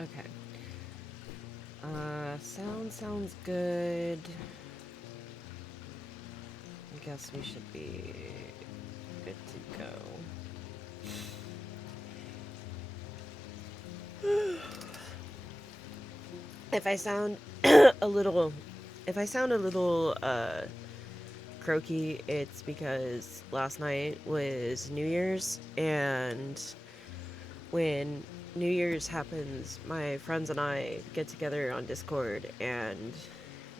Okay. Sounds good. I guess we should be good to go. If I sound a little croaky, it's because last night was New Year's, and when New Year's happens, my friends and I get together on Discord, and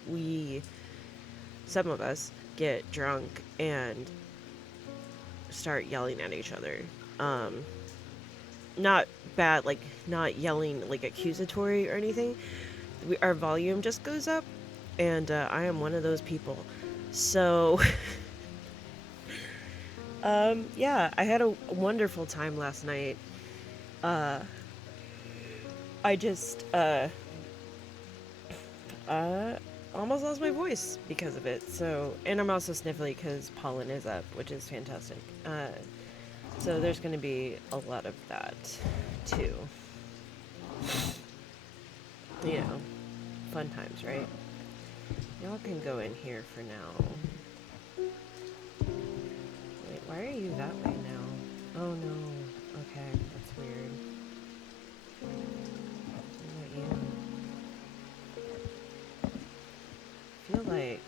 we, some of us, get drunk and start yelling at each other. Um, Not bad, like, not yelling, like, accusatory or anything. Our volume just goes up, and I am one of those people. So, yeah, I had a wonderful time last night. Uh, I just, uh, almost lost my voice because of it. So, and I'm also sniffly because pollen is up, which is fantastic. So there's going to be a lot of that, too. You know, fun times, right? Y'all can go in here for now. Wait, why are you that way now? Oh no. Okay, that's weird. What about you? I feel like...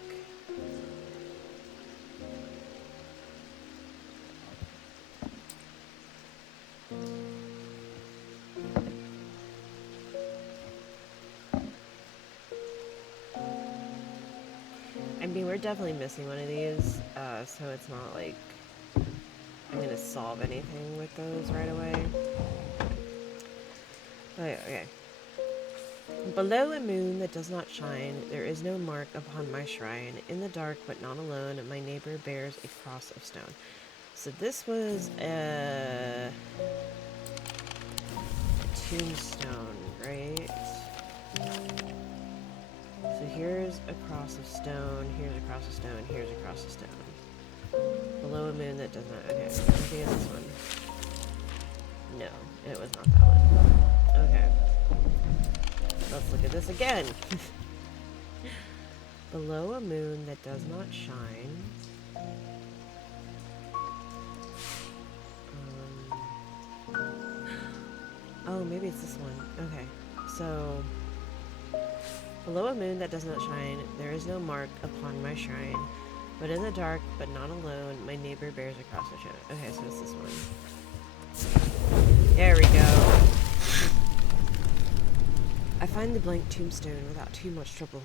I mean, we're definitely missing one of these, so it's not like I'm gonna solve anything with those right away. But, okay. Below a moon that does not shine, there is no mark upon my shrine. In the dark, but not alone, my neighbor bears a cross of stone. So this was a tombstone, right? So here's a cross of stone, here's a cross of stone, here's a cross of stone. Below a moon that does not... Okay, maybe it's this one. No, it was not that one. Okay. Let's look at this again. Below a moon that does not shine. Oh, maybe it's this one. Okay. So, below a moon that does not shine, there is no mark upon my shrine. But in the dark, but not alone, my neighbor bears a cross of stone. Okay, so it's this one. There we go. I find the blank tombstone without too much trouble,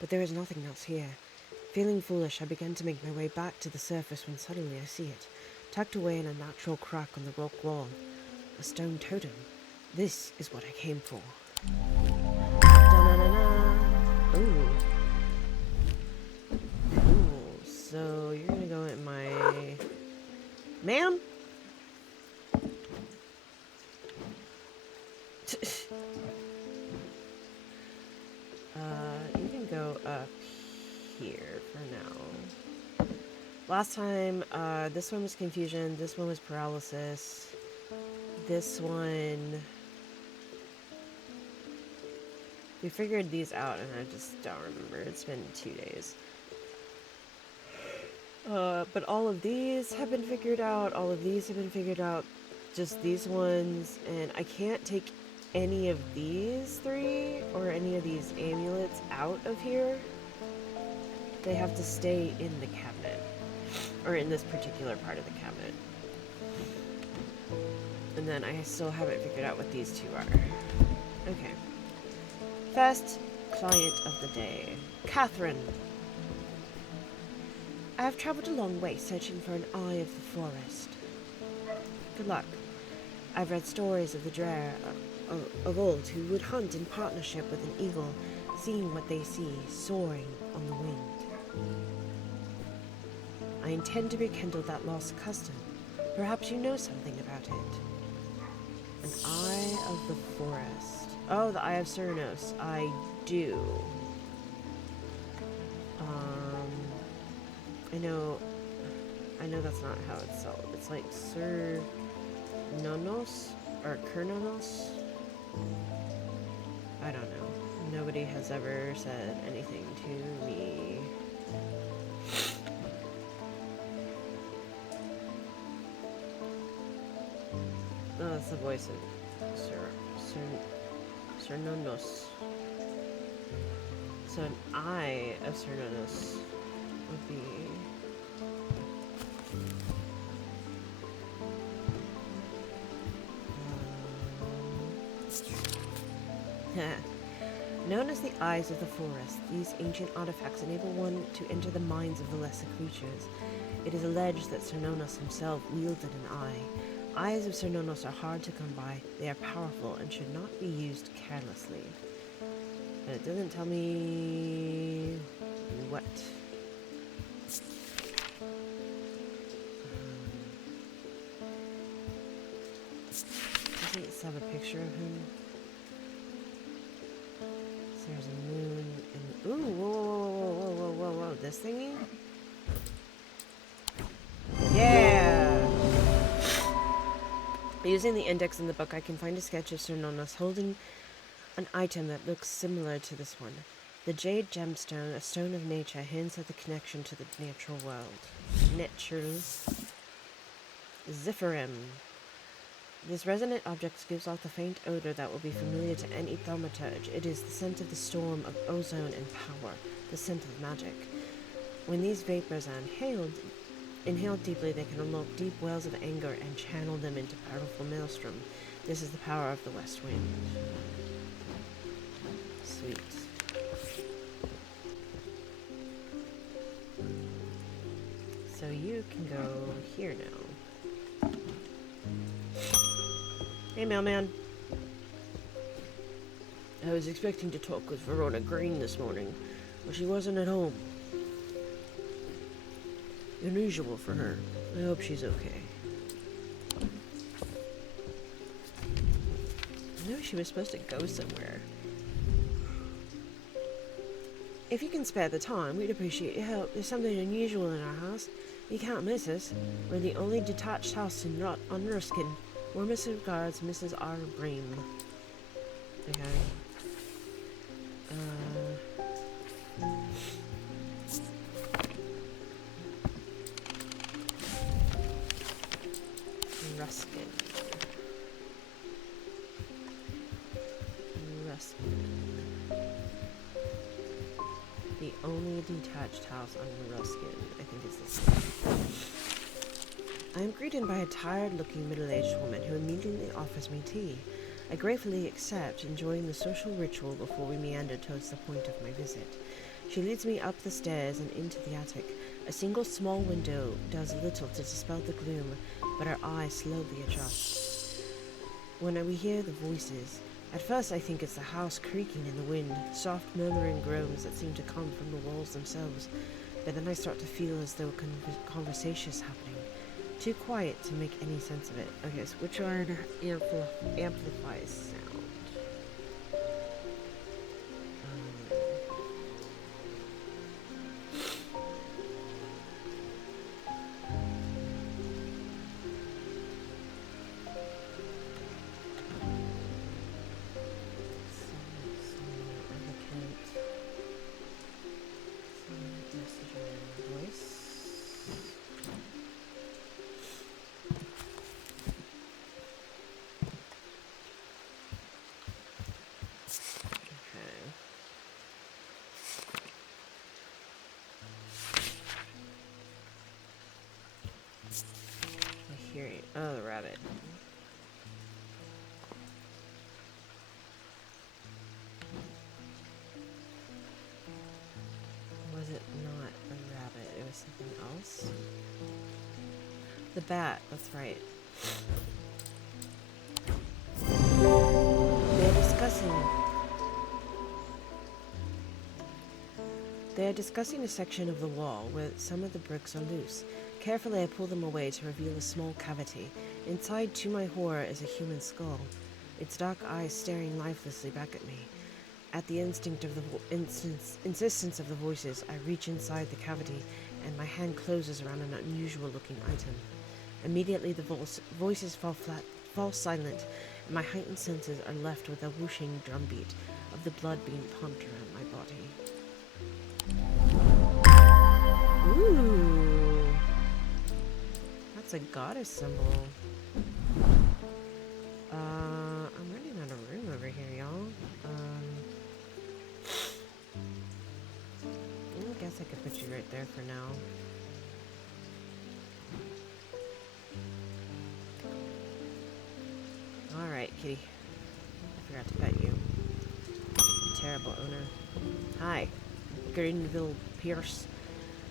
but there is nothing else here. Feeling foolish, I begin to make my way back to the surface when suddenly I see it, tucked away in a natural crack on the rock wall. A stone totem. This is what I came for. Da-na-na-na. Ooh. Cool. So you're gonna go in my... Ma'am? You can go up here for now. Last time, this one was confusion, this one was paralysis, this one... We figured these out and I just don't remember. It's been 2 days. But all of these have been figured out, all of these have been figured out, just these ones, and I can't take any of these 3 or any of these amulets out of here. They have to stay in the cabinet, or in this particular part of the cabinet. And then I still haven't figured out what these 2 are. Okay. First client of the day, Catherine. I have traveled a long way searching for an eye of the forest. Good luck. I've read stories of the Drer of old who would hunt in partnership with an eagle, seeing what they see, soaring on the wind. I intend to rekindle that lost custom. Perhaps you know something about it. An eye of the forest. Oh, the Eye of Cernus. I do. I know that's not how it's spelled. It's like Sir Nonos or Kernonos. I don't know. Nobody has ever said anything to me. Oh, that's the voice of Cernunnos. So an eye of Cernunnos would be... Known as the Eyes of the Forest, these ancient artifacts enable one to enter the minds of the lesser creatures. It is alleged that Cernunnos himself wielded an eye. Eyes of Cernunnos are hard to come by, they are powerful, and should not be used carelessly. But it doesn't tell me... what. Doesn't it have a picture of him? So there's a moon and... Ooh, whoa, this thingy? Yeah! Using the index in the book, I can find a sketch of Cernunnos holding an item that looks similar to this one. The jade gemstone, a stone of nature, hints at the connection to the natural world. Natural. Zephyrim. This resonant object gives off the faint odor that will be familiar to any thaumaturge. It is the scent of the storm of ozone and power, the scent of magic. When these vapors are inhaled deeply, they can unlock deep wells of anger and channel them into powerful maelstrom. This is the power of the west wind. Sweet. So you can go here now. Hey, mailman. I was expecting to talk with Verona Green this morning, but she wasn't at home. Unusual for her. I hope she's okay. I know she was supposed to go somewhere. If you can spare the time, we'd appreciate your help. There's something unusual in our house. You can't miss us. We're the only detached house on Ruskin. Warmest regards, Mrs. R. Bream. Okay. Ruskin. The only detached house on Ruskin, I think is this one. I am greeted by a tired-looking middle-aged woman who immediately offers me tea. I gratefully accept, enjoying the social ritual before we meander towards the point of my visit. She leads me up the stairs and into the attic. A single small window does little to dispel the gloom, but our eyes slowly adjust. When we hear the voices, at first I think it's the house creaking in the wind, soft murmuring groans that seem to come from the walls themselves, but then I start to feel as though a conversation is happening. Too quiet to make any sense of it. Okay, so which one amplifies sound? Oh, the rabbit. Was it not a rabbit? It was something else? The bat, that's right. They are discussing a section of the wall where some of the bricks are loose. Carefully, I pull them away to reveal a small cavity. Inside, to my horror, is a human skull, its dark eyes staring lifelessly back at me. At the insistence of the voices, I reach inside the cavity, and my hand closes around an unusual-looking item. Immediately, the voices fall silent, and my heightened senses are left with a whooshing drumbeat. A the blood being pumped around my body. Ooh. That's a goddess symbol. I'm running out of room over here, y'all. I guess I could put you right there for now. Alright, kitty. I forgot to pet you. Terrible owner. Hi, Greenville Pierce.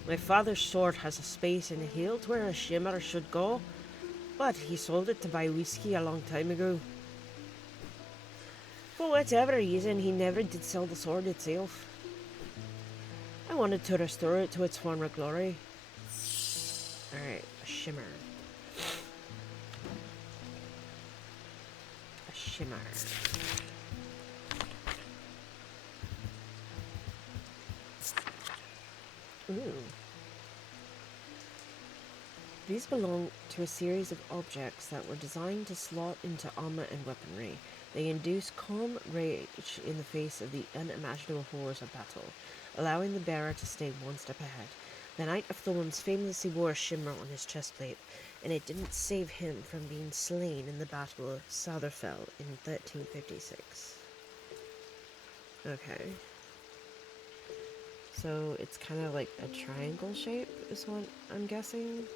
My father's sword has a space in the hilt where a shimmer should go, but he sold it to buy whiskey a long time ago. For whatever reason, he never did sell the sword itself. I wanted to restore it to its former glory. Alright, a shimmer. A shimmer. Ooh. These belong to a series of objects that were designed to slot into armor and weaponry. They induce calm rage in the face of the unimaginable horrors of battle, allowing the bearer to stay one step ahead. The Knight of Thorns famously wore a shimmer on his chestplate, and it didn't save him from being slain in the Battle of Southerfell in 1356. Okay. So it's kind of like a triangle shape, is what I'm guessing.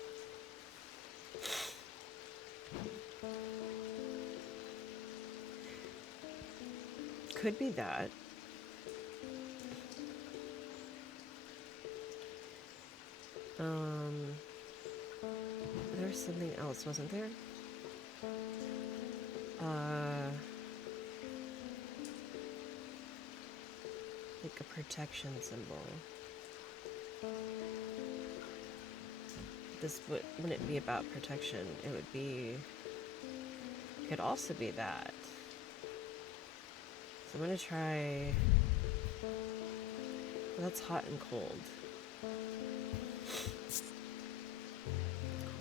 Could be that. There's something else, wasn't there? Like a protection symbol. This wouldn't be about protection. It would be... Could also be that. So I'm gonna try... Well, that's hot and cold.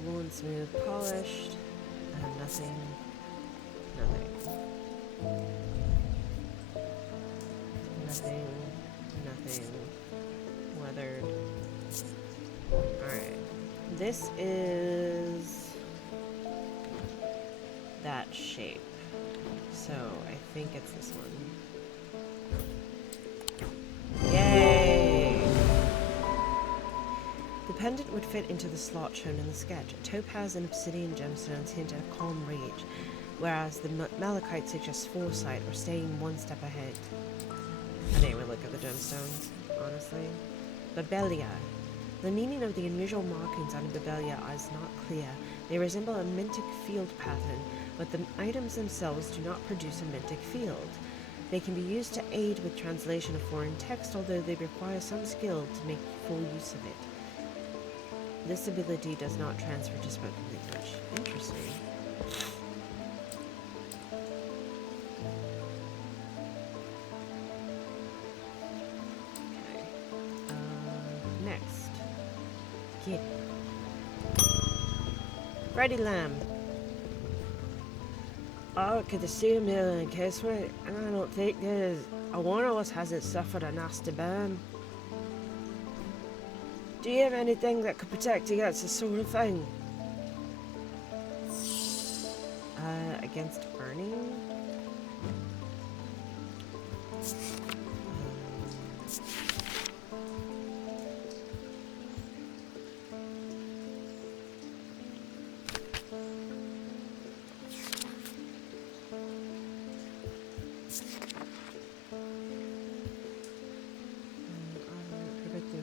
Cool and smooth, polished. Nothing. Nothing. Weathered. Alright. This is that shape. So I think it's this one. Yay! The pendant would fit into the slot shown in the sketch. Topaz and obsidian gemstones hint at a calm rage, whereas the malachite suggests foresight or staying one step ahead. I didn't even look at the gemstones, honestly. Babelia. The meaning of the unusual markings on Babelia is not clear. They resemble a mintic field pattern, but the items themselves do not produce a mintic field. They can be used to aid with translation of foreign text, although they require some skill to make full use of it. This ability does not transfer to spoken language. Interesting. Next. Kid. Freddy Lamb. Oh, could the steel mill in Caseway? I don't think there's... one of us hasn't suffered a nasty burn. Do you have anything that could protect against this sort of thing? Against burning?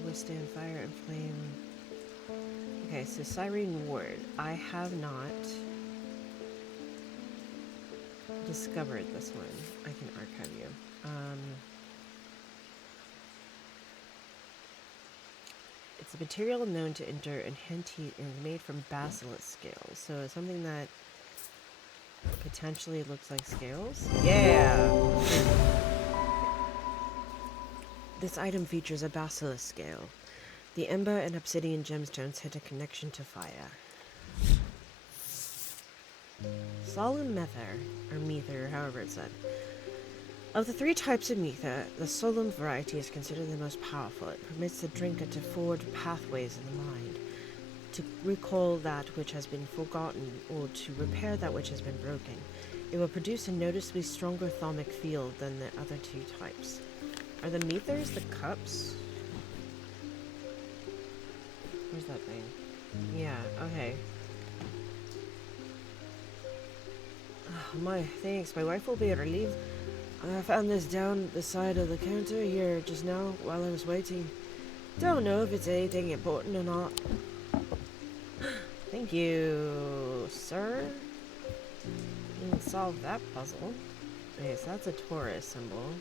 Withstand fire and flame. Okay, so Cyrene Ward. I have not discovered this one. I can archive you. It's a material known to endure intense heat and is made from basilisk scales. So it's something that potentially looks like scales. Yeah! This item features a basilisk scale. The ember and obsidian gemstones hint a connection to fire. Solemn Mether, or Mether, however it's said. Of the three types of ether, the solemn variety is considered the most powerful. It permits the drinker to forge pathways in the mind, to recall that which has been forgotten, or to repair that which has been broken. It will produce a noticeably stronger thermic field than the other two types. Are the methers the cups? Where's that thing? Yeah, okay. Thanks. My wife will be relieved. I found this down the side of the counter here just now while I was waiting. Don't know if it's anything important or not. Thank you, sir. Didn't solve that puzzle. Okay, so that's a Taurus symbol.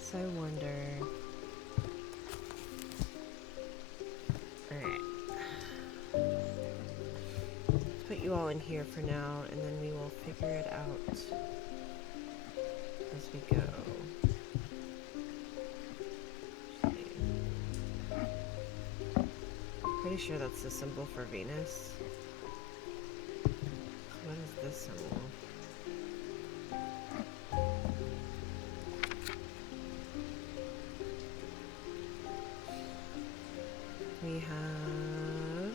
So I wonder... Alright. Put you all in here for now, and then we will figure it out as we go. Pretty sure that's the symbol for Venus. What is this symbol? We have...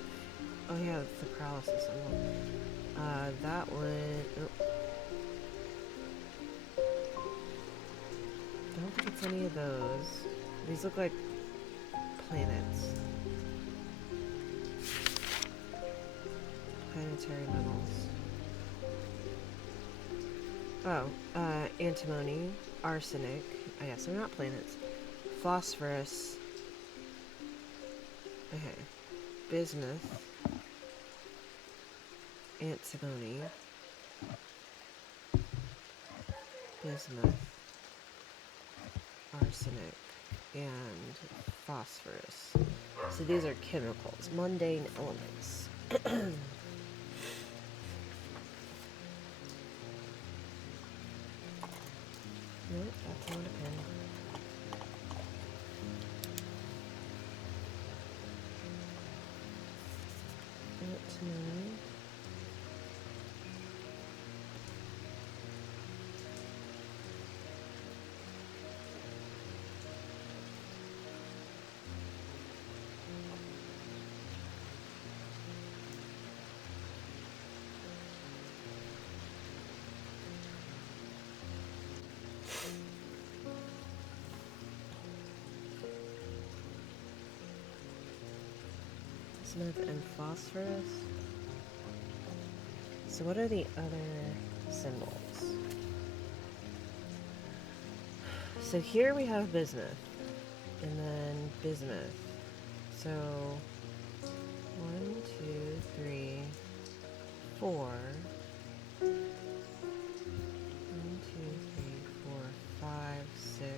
Oh yeah, it's the paralysis symbol. That one... Oh. I don't think it's any of those. These look like planets. Planetary metals. Oh, antimony, arsenic. I guess they're not planets. Phosphorus. Okay. Bismuth. Antimony. Bismuth. Arsenic. And phosphorus. So these are chemicals. Mundane elements. Nope, that's not a pen. Antimony. Bismuth and phosphorus. So what are the other symbols? So here we have bismuth, and then bismuth. So 1, 2, 3, 4. 1, 2, 3, 4, 5, 6.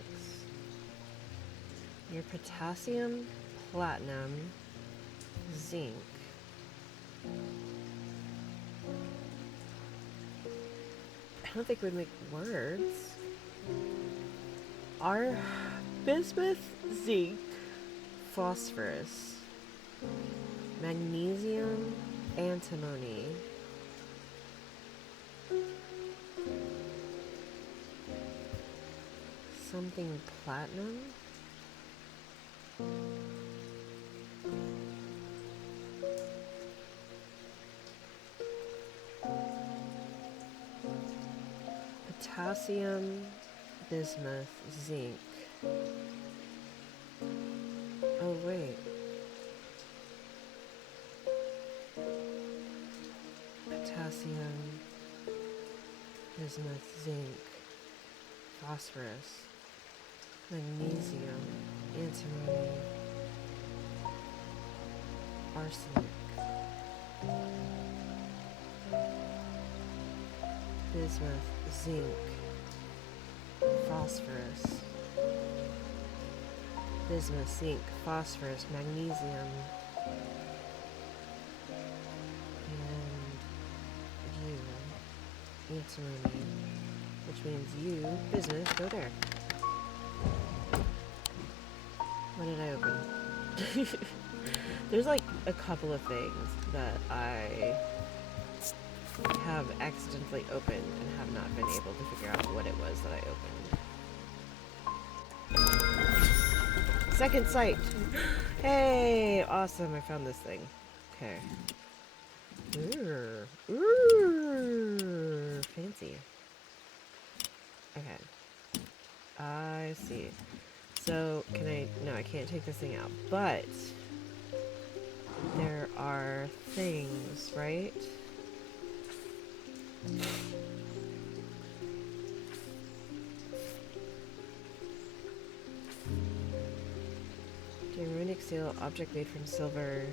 Your potassium, platinum, zinc. I don't think it would make words. Our bismuth, zinc, phosphorus, magnesium, antimony, something platinum. Potassium, bismuth, zinc. Oh, wait. Potassium, bismuth, zinc, phosphorus, magnesium, antimony, arsenic, bismuth, zinc, Phosphorus. Bismuth, zinc, phosphorus, magnesium, and you, antimony, which means you, bismuth, go there. What did I open? There's like a couple of things that I have accidentally opened and have not been able to figure out what it was that I opened. Second sight! Hey! Awesome, I found this thing. Okay. Ooh, fancy. Okay. I see. So, can I... No, I can't take this thing out. But... there are things, right? Runic seal, object made from silver.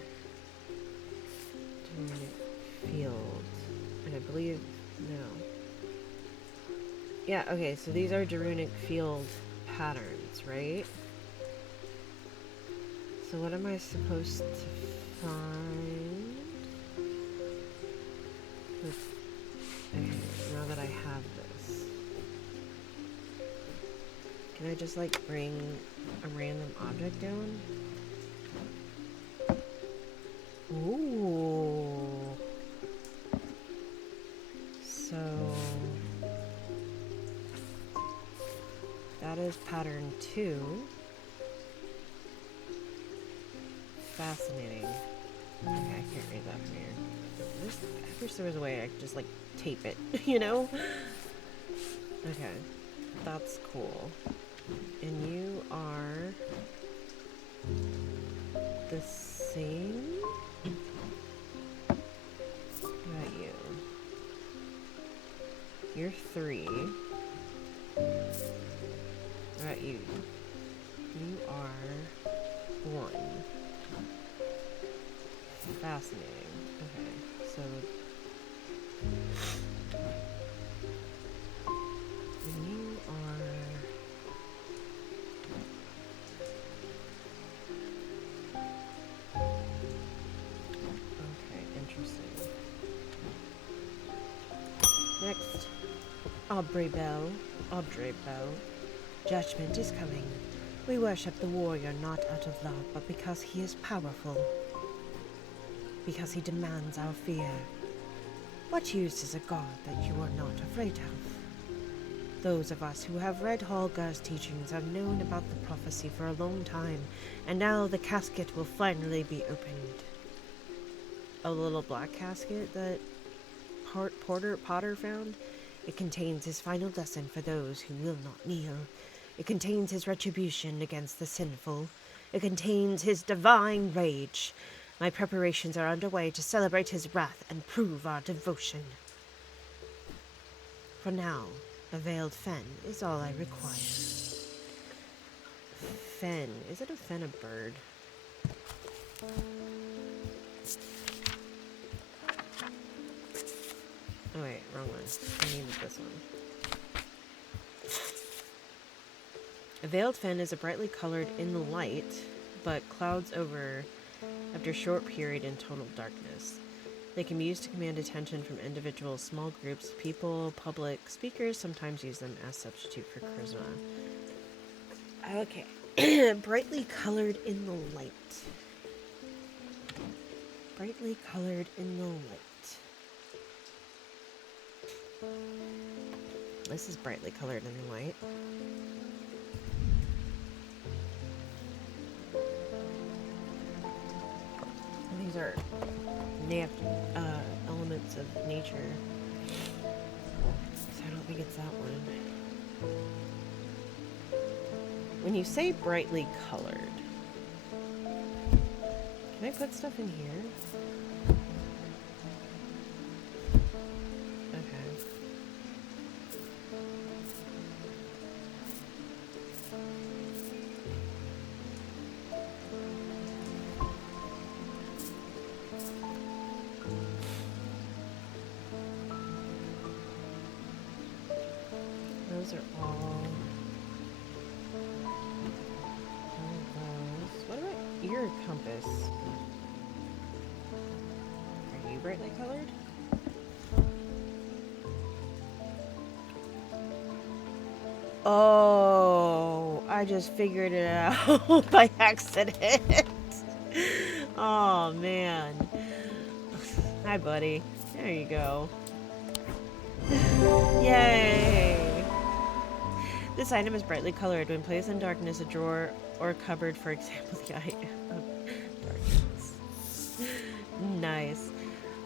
Runic field. And I believe... no. Yeah, okay, so these are Runic field patterns, right? So what am I supposed to find? Okay, now that I have this. Can I just, like, bring a random object down? Ooh. So... that is pattern 2. Fascinating. Okay, I can't read that from here. I wish there was a way I could just, like, tape it, you know? Okay. That's cool. And you are... the same? What about you? You're 3. What about you? You are 1. Fascinating. Okay, so... and you are... okay, interesting. Next. Aubrey Bell. Judgment is coming. We worship the warrior not out of love, but because he is powerful. Because he demands our fear. What use is a god that you are not afraid of? Those of us who have read Holgar's teachings have known about the prophecy for a long time, and now the casket will finally be opened. A little black casket that Potter found? It contains his final lesson for those who will not kneel. It contains his retribution against the sinful. It contains his divine rage. My preparations are underway to celebrate his wrath and prove our devotion. For now, a veiled fen is all I require. Fen. Is it a fen a bird? Oh wait, wrong one. I needed this one. A veiled fen is a brightly colored in the light, but clouds over after a short period in total darkness. They can be used to command attention from individuals, small groups, people, public speakers sometimes use them as substitute for charisma. Okay. Brightly colored in the light. Brightly colored in the light. This is brightly colored in the light. And these are elements of nature. So I don't think it's that one. When you say brightly colored, can I put stuff in here? Those are all there a compass? Are you brightly colored? Oh, I just figured it out by accident. Oh, man. Hi, buddy. There you go. Yay! This item is brightly colored. When placed in darkness, a drawer or cupboard, for example, the eye of darkness. Nice.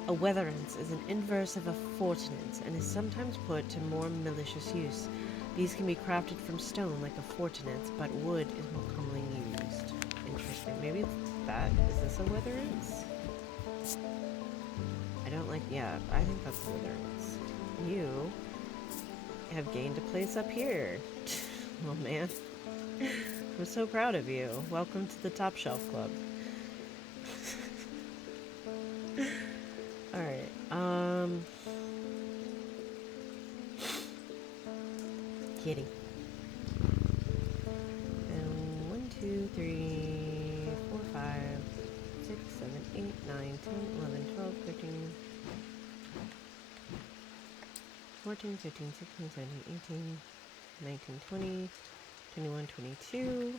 A weatherance is an inverse of a fortinance and is sometimes put to more malicious use. These can be crafted from stone like a fortinance, but wood is more commonly used. Interesting. Maybe it's that. Is this a weatherance? I don't like... Yeah, I think that's a weatherance. You have gained a place up here. Oh, man. I'm so proud of you. Welcome to the Top Shelf Club. Alright, kitty. And 1, 2, 3, 4, 5, 6, 7, 8, 9, 10, 11, 12, 13, 14, 15, 16, 17, 18, 19, 20, 21, 22,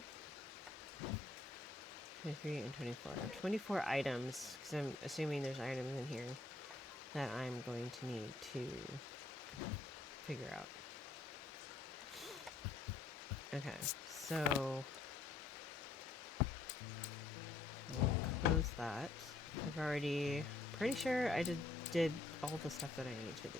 23, and 24. 24 items, because I'm assuming there's items in here that I'm going to need to figure out. Okay, so we'll close that. I've already, pretty sure I did all the stuff that I need to do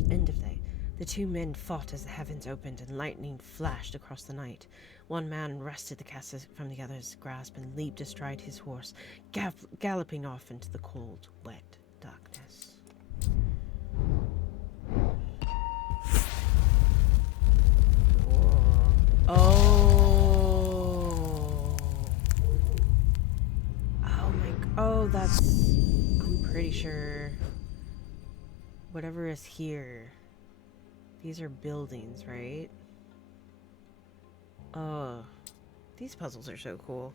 today. End of day. The two men fought as the heavens opened and lightning flashed across the night. One man wrested the castle from the other's grasp and leaped astride his horse, galloping off into the cold, wet darkness. Oh. Oh my... Oh, that's... I'm pretty sure... Whatever is here... These are buildings, right? Oh. These puzzles are so cool.